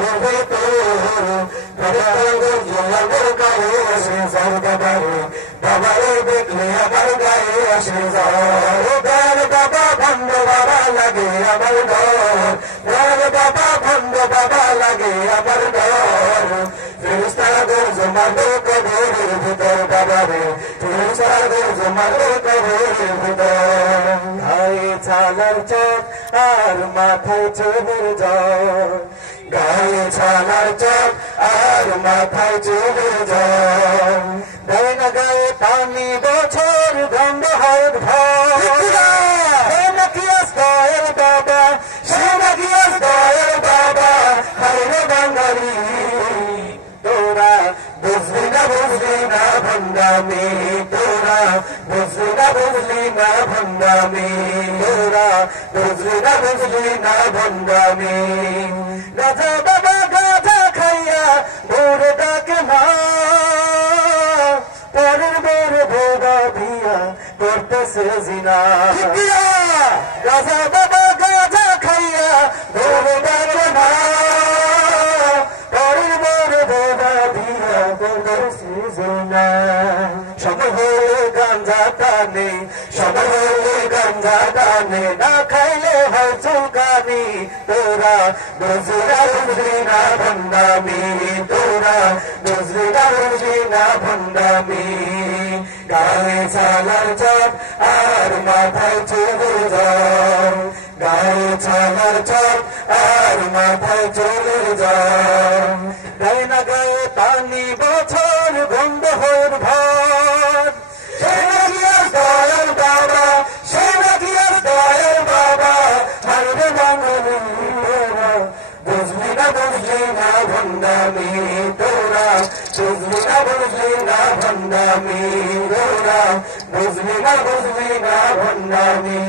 বাড়ির ভেতর গায়ে আসে জ্বর বাবারে বাবারে দেখলে আমার গায়ে আসে জ্বর বাবা ভণ্ড বাবা লাগে আমার ডর বাবা ভণ্ড বাবা লাগে আমার ডর ফেরেশতাদের জমানো কবরের ভিতর বাবারে ফেরেশতাদের জমানো কবরের ভিতর গায়ে ছালার চোখ আর মাথায় চুলের জ্বর গায়ে ছালার চোখ আর মাথায় চুলের জ্বর দেয় না গায়ে পানি বছর গন্ধ হয় নাকি দয়াল বাবা সে নাকি দয়াল বাবা হারে বাঙালি তোরা বুঝলি না ভণ্ডামি তোরা বুঝলি না ভণ্ডামি তোরা বুঝলি না ভণ্ডামি গাধা বাবা গাধা খাইয়া ভোরে ডাকে মা পরের বেড়ে ভোগা ভিয়া করতেছে জিনা গাধা বাবা গাধা খাইয়া ভোরে ডাকে মা পরের বেড়ে ভোগা ভিয়া করতেছে জিনা সবাই হলে গাঞ্জা টানে সবাই হলে গাঞ্জা টানে না খাইলে হয় চুলকানি তোরা বুঝলি না ভণ্ডামি তোরা বুঝলি না ভণ্ডামি গায়ে ছালার চাপ আর মাথায় চুলের জ্বর গায়ে ছালার চাপ আর মাথায় চুলের জ্বর দেয় না গায়ে পানি বছর গন্ধ হয়ে ভার সে নাকি দয়াল বাবা সে নাকি দয়াল বাবা হারবে বাঙালি তোরা বুঝলি না ভণ্ডামি তোরা বুঝলি না ভণ্ডামি তোরা বুঝলি না ভণ্ডামি